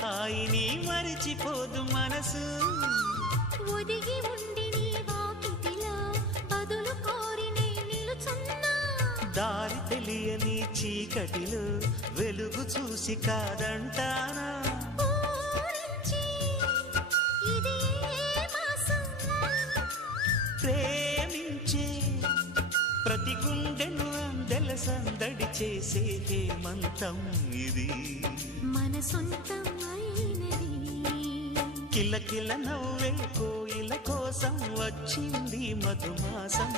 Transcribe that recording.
హాయిని మరిచిపోదు మనసు ఒదిగి ఉండి నీ వాకిటిలో బదులు కోరి నే నిలుచున్నా దారి తెలియని చీకటిలో వెలుగు చూసి కాదంటానా ప్రేమించే ప్రతి గుండెను అందెల సందడి చేసే హేమంతం ఇది మన సొంతం అయినది కిలకిల నవ్వే కోయిల కోసం వచ్చింది మధుమాసం